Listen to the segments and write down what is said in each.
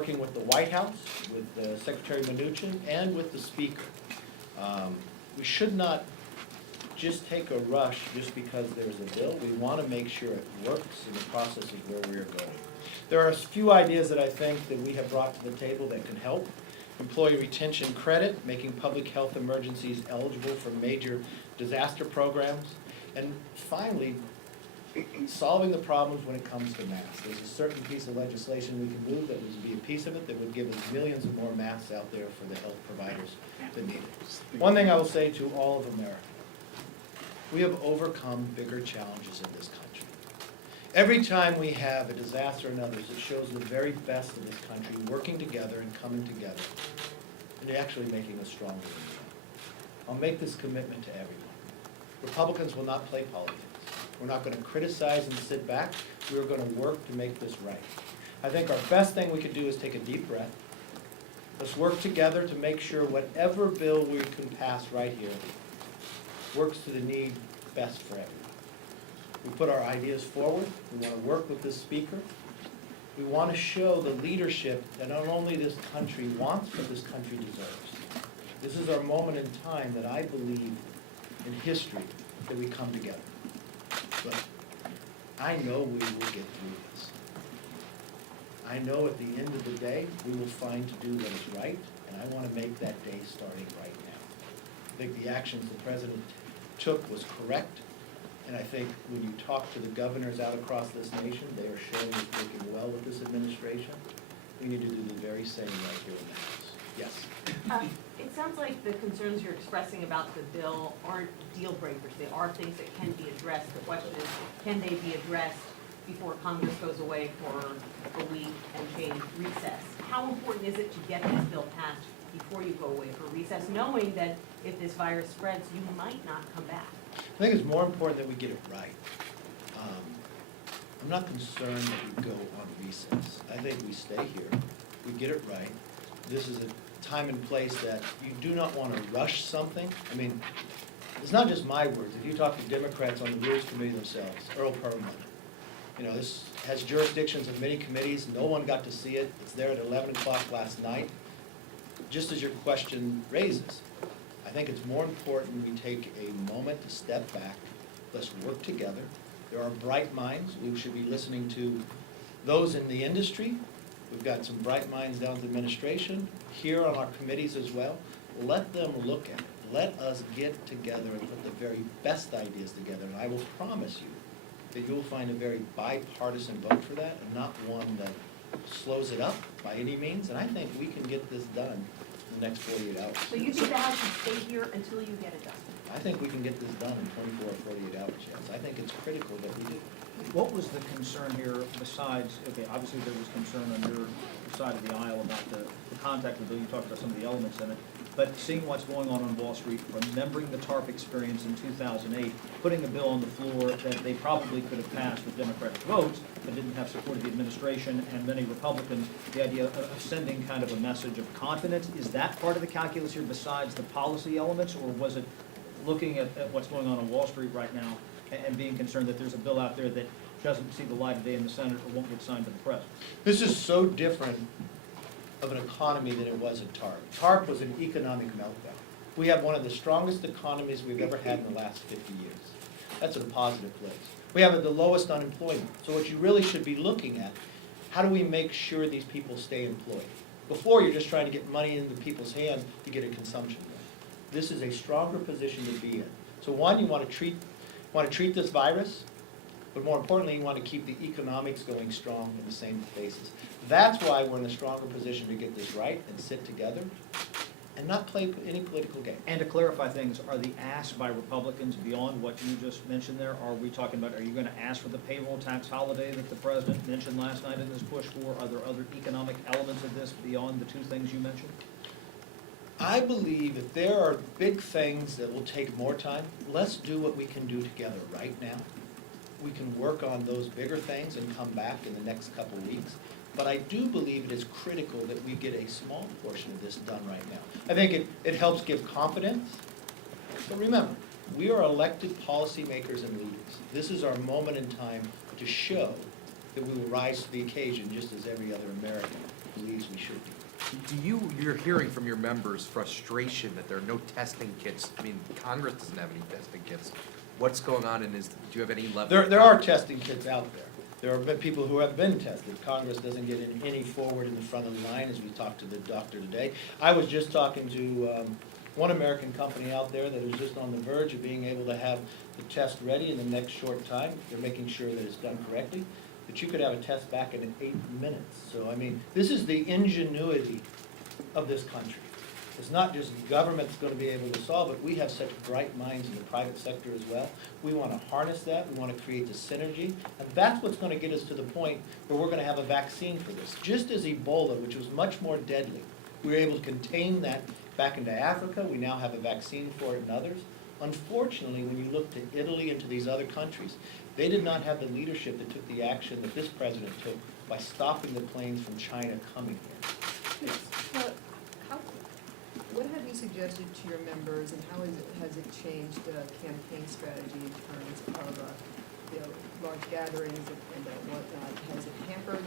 working with the White House, with Secretary Mnuchin, and with the Speaker. We should not just take a rush just because there's a bill. We want to make sure it works in the process of where we're going. There are a few ideas that I think that we have brought to the table that can help. Employee retention credit, making public health emergencies eligible for major disaster programs, and finally, solving the problems when it comes to masks. There's a certain piece of legislation we can move that would be a piece of it that would give us millions of more masks out there for the health providers that need it. One thing I will say to all of America, we have overcome bigger challenges in this country. Every time we have a disaster and others, it shows the very best of this country working together and coming together and actually making us stronger than we are. I'll make this commitment to everyone. Republicans will not play politics. We're not going to criticize and sit back. We're going to work to make this right. I think our best thing we could do is take a deep breath. Let's work together to make sure whatever bill we can pass right here works to the need best for everyone. We put our ideas forward. We want to work with this speaker. We want to show the leadership that not only this country wants, but this country deserves. This is our moment in time that I believe in history that we come together. But I know we will get through this. I know at the end of the day, we will find to do what is right, and I want to make that day starting right now. I think the actions the President took was correct, and I think when you talk to the governors out across this nation, they are showing it's working well with this administration. We need to do the very same right here in the House. Yes? It sounds like the concerns you're expressing about the bill aren't deal breakers. They are things that can be addressed. The question is, can they be addressed before Congress goes away for a week and change recess? How important is it to get this bill passed before you go away for recess, knowing that if this virus spreads, you might not come back? I think it's more important that we get it right. I'm not concerned that we go on recess. I think we stay here, we get it right. This is a time and place that you do not want to rush something. I mean, it's not just my words. If you talk to Democrats on the Rules Committee themselves, Earl Perlmutter, this has jurisdictions of many committees. No one got to see it. It's there at 11 o'clock last night. Just as your question raises, I think it's more important we take a moment to step back. Let's work together. There are bright minds. We should be listening to those in the industry. We've got some bright minds down at the administration, here on our committees as well. Let them look at it. Let us get together and put the very best ideas together. And I will promise you that you will find a very bipartisan vote for that, and not one that slows it up by any means. And I think we can get this done in the next 48 hours. So you think the House should stay here until you get it done? I think we can get this done in 24 or 48 hours, yes. I think it's critical that we do. What was the concern here besides, okay, obviously there was concern on your side of the aisle about the contact with the bill, you talked about some of the elements in it, but seeing what's going on Wall Street, remembering the TARP experience in 2008, putting a bill on the floor that they probably could have passed with Democratic votes, but didn't have support of the administration and many Republicans, the idea of sending kind of a message of confidence, is that part of the calculus here besides the policy elements, or was it looking at what's going on Wall Street right now and being concerned that there's a bill out there that doesn't see the light of day in the Senate or won't get signed to the President? This is so different of an economy than it was at TARP. TARP was an economic meltdown. We have one of the strongest economies we've ever had in the last 50 years. That's a positive place. We have the lowest unemployment. So what you really should be looking at, how do we make sure these people stay employed? Before, you're just trying to get money into people's hands to get a consumption rate. This is a stronger position to be in. So one, you want to treat this virus, but more importantly, you want to keep the economics going strong in the same basis. That's why we're in a stronger position to get this right and sit together and not play any political game. And to clarify things, are the asks by Republicans beyond what you just mentioned there? Are we talking about, are you going to ask for the payroll tax holiday that the President mentioned last night in his push for? Are there other economic elements of this beyond the two things you mentioned? I believe if there are big things that will take more time, let's do what we can do together right now. We can work on those bigger things and come back in the next couple of weeks. But I do believe it is critical that we get a small portion of this done right now. I think it helps give confidence. But remember, we are elected policymakers and leaders. This is our moment in time to show that we will rise to the occasion just as every other American. believes we should be. You're hearing from your members frustration that there are no testing kits. I mean, Congress doesn't have any testing kits. What's going on do you have any level? There are testing kits out there. There have been people who have been tested. Congress doesn't get any forward in the front of the line, as we talked to the doctor today. I was just talking to one American company out there that is just on the verge of being able to have the test ready in the next short time. They're making sure that it's done correctly, that you could have a test back in 8 minutes. So, I mean, this is the ingenuity of this country. It's not just government that's going to be able to solve it. We have such bright minds in the private sector as well. We want to harness that. We want to create the synergy. And that's what's going to get us to the point where we're going to have a vaccine for this. Just as Ebola, which was much more deadly, we were able to contain that back into Africa. We now have a vaccine for it in others. Unfortunately, when you look to Italy and to these other countries, they did not have the leadership that took the action that this president took by stopping the planes from China coming here. Well, what have you suggested to your members, and how has it changed the campaign strategy in terms of, large gatherings and whatnot? Has it hampered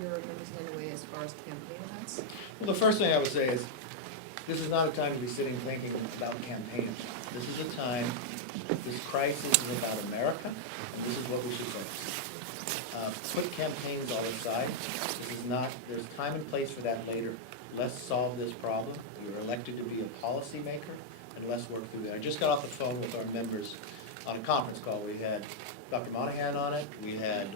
your members in any way as far as campaign events? Well, the first thing I would say is, this is not a time to be sitting thinking about campaigns. This is a time, this crisis is about America, and this is what we should focus. Put campaigns all aside. This is not, there's time and place for that later. Let's solve this problem. We were elected to be a policymaker, and let's work through that. I just got off the phone with our members on a conference call. We had Dr. Monahan on it. We had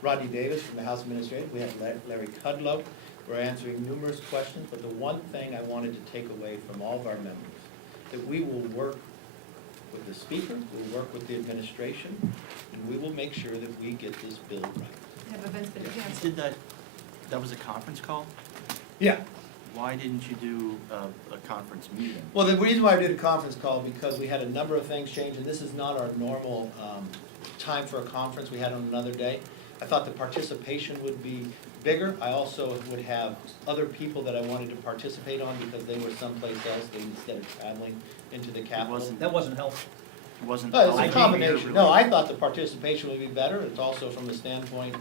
Rodney Davis from the House Administrative. We had Larry Kudlow. We're answering numerous questions, but the one thing I wanted to take away from all of our members, that we will work with the Speaker, we'll work with the administration, and we will make sure that we get this bill right. Have events been canceled? That was a conference call? Yeah. Why didn't you do a conference meeting? Well, the reason why I did a conference call, because we had a number of things change, and this is not our normal time for a conference. We had it on another day. I thought the participation would be bigger. I also would have other people that I wanted to participate on because they were someplace else instead of traveling into the Capitol. That wasn't helpful. It wasn't. It's a idea combination. really. No, I thought the participation would be better. It's also from the standpoint,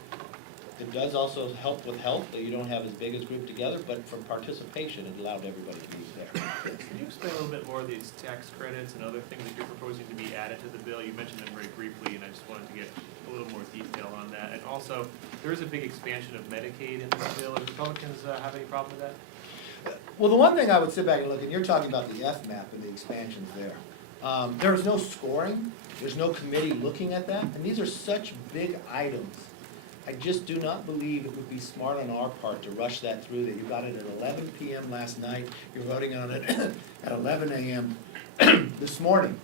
it does also help with health, that you don't have as big a group together, but for participation, it allowed everybody to be there. Can you explain a little bit more of these tax credits and other things that you're proposing to be added to the bill? You mentioned them very briefly, and I just wanted to get a little more detail on that. And also, there is a big expansion of Medicaid in this bill. Do Republicans have any problem with that? Well, the one thing I would sit back and look, and you're talking about the FMAP and the expansions there. There's no scoring, there's no committee looking at that, and these are such big items. I just do not believe it would be smart on our part to rush that through, that you got it at 11 p.m. last night, you're voting on it at 11 a.m. this morning,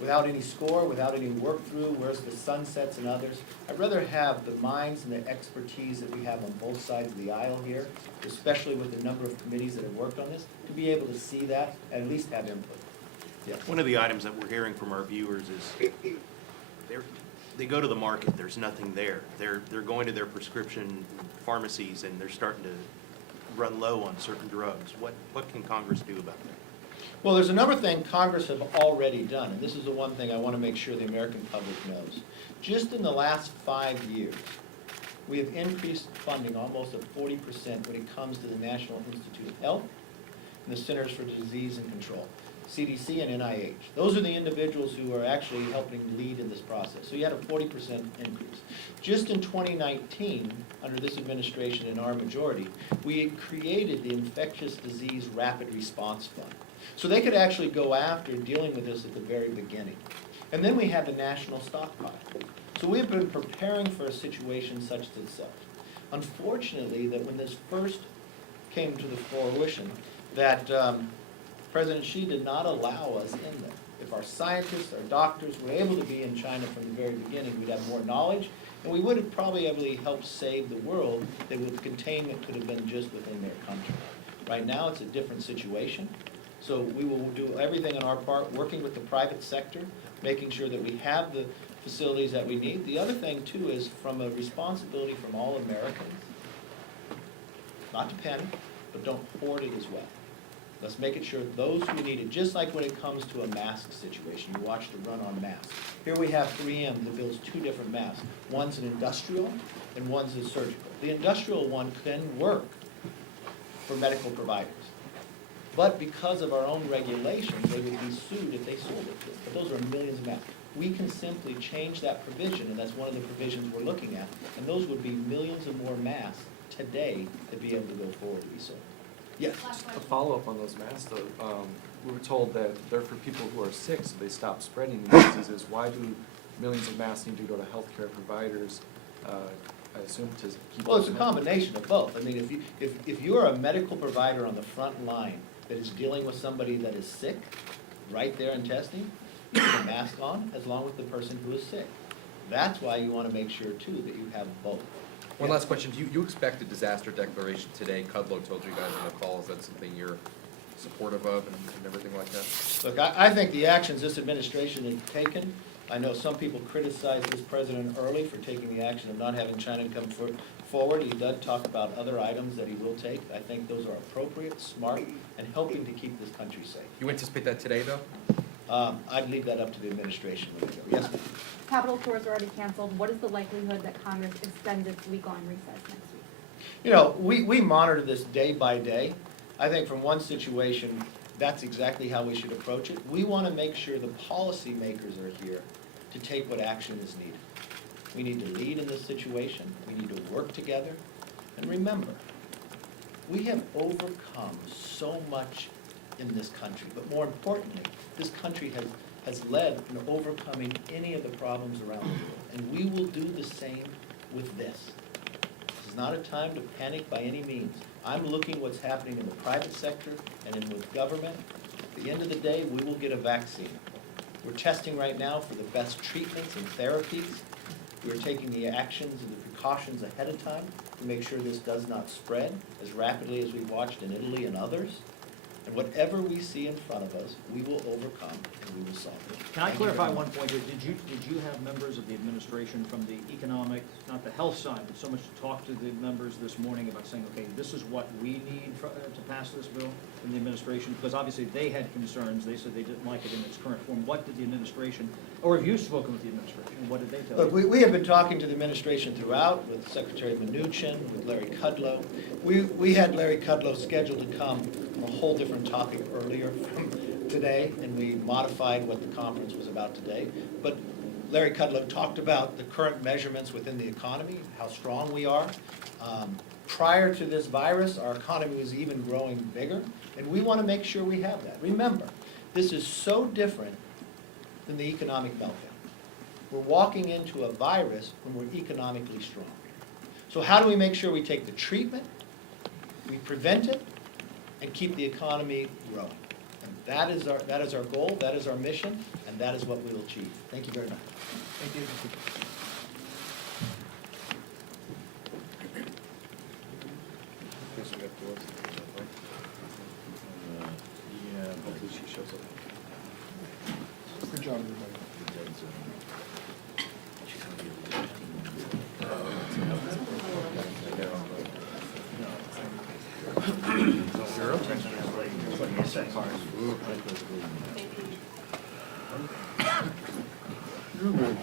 without any score, without any work through, where's the sunsets and others. I'd rather have the minds and the expertise that we have on both sides of the aisle here, especially with the number of committees that have worked on this, to be able to see that and at least have input. Yes. One of the items that we're hearing from our viewers is they go to the market, there's nothing there. They're going to their prescription pharmacies and they're starting to run low on certain drugs. What can Congress do about that? Well, there's a number of things Congress have already done, and this is the one thing I want to make sure the American public knows. Just in the last 5 years, we have increased funding almost at 40% when it comes to the National Institute of Health and the Centers for Disease and Control, CDC and NIH. Those are the individuals who are actually helping lead in this process. So you had a 40% increase. Just in 2019, under this administration and our majority, we created the Infectious Disease Rapid Response Fund. So they could actually go after dealing with this at the very beginning. And then we had the national stockpile. So we have been preparing for a situation such as this. Unfortunately, that when this first came to the fruition, that President Xi did not allow us in there. If our scientists, our doctors were able to be in China from the very beginning, we'd have more knowledge, and we would have probably able to help save the world that with containment could have been just within their country. Right now, it's a different situation. So we will do everything on our part, working with the private sector, making sure that we have the facilities that we need. The other thing, too, is from a responsibility from all Americans, not to panic, but don't hoard it as well. Let's make it sure those who need it, just like when it comes to a mask situation, you watch the run on masks. Here we have 3M that builds 2 different masks. One's an industrial and one's a surgical. The industrial one can work for medical providers. But because of our own regulations, they would be sued if they sold it. But those are millions of masks. We can simply change that provision, and that's one of the provisions we're looking at, and those would be millions of more masks today to be able to go forward to be sold. Yes? A follow-up on those masks, though, we were told that they're for people who are sick, so they stop spreading these diseases. Why do millions of masks need to go to healthcare providers, I assume to keep? Well, it's a combination of both. I mean, if you're a medical provider on the front line that is dealing with somebody that is sick, right there in testing, you put a mask on as long with the person who is sick. That's why you want to make sure, too, that you have both. One last question, do you expect a disaster declaration today? Kudlow told you guys on the call, is that something you're supportive of and everything like that? Look, I think the actions this administration has taken, I know some people criticize this president early for taking the action of not having China come forward. He does talk about other items that he will take. I think those are appropriate, smart, and helping to keep this country safe. You anticipate that today, though? I'd leave that up to the administration. Yes, ma'am? Capitol tours are already canceled. What is the likelihood that Congress extends its week on recess next week? You know, we monitor this day by day. I think from one situation, that's exactly how we should approach it. We want to make sure the policymakers are here to take what action is needed. We need to lead in this situation. We need to work together. And remember, we have overcome so much in this country, but more importantly, this country has led in overcoming any of the problems around the world. And we will do the same with this. This is not a time to panic by any means. I'm looking what's happening in the private sector and in with government. At the end of the day, we will get a vaccine. We're testing right now for the best treatments and therapies. We're taking the actions and the precautions ahead of time to make sure this does not spread as rapidly as we've watched in Italy and others. And whatever we see in front of us, we will overcome and we will solve it. Can I Thank you very clarify much. one point here? Did you have members of the administration from the economic, not the health side, but so much to talk to the members this morning about saying, okay, this is what we need to pass this bill from the administration? Because obviously they had concerns. They said they didn't like it in its current form. What did the administration, or have you spoken with the administration? What did they tell Look, you? we have been talking to the administration throughout with Secretary Mnuchin, with Larry Kudlow. We had Larry Kudlow scheduled to come on a whole different topic earlier from today, and we modified what the conference was about today. But Larry Kudlow talked about the current measurements within the economy, how strong we are. Prior to this virus, our economy was even growing bigger, and we want to make sure we have that. Remember, this is so different than the economic meltdown. We're walking into a virus when we're economically strong. So how do we make sure we take the treatment, we prevent it, and keep the economy growing? And that is our goal, that is our mission, and that is what we will achieve. Thank you very much. Thank you. Yeah, hopefully she shows up. Good job, everybody. You're good.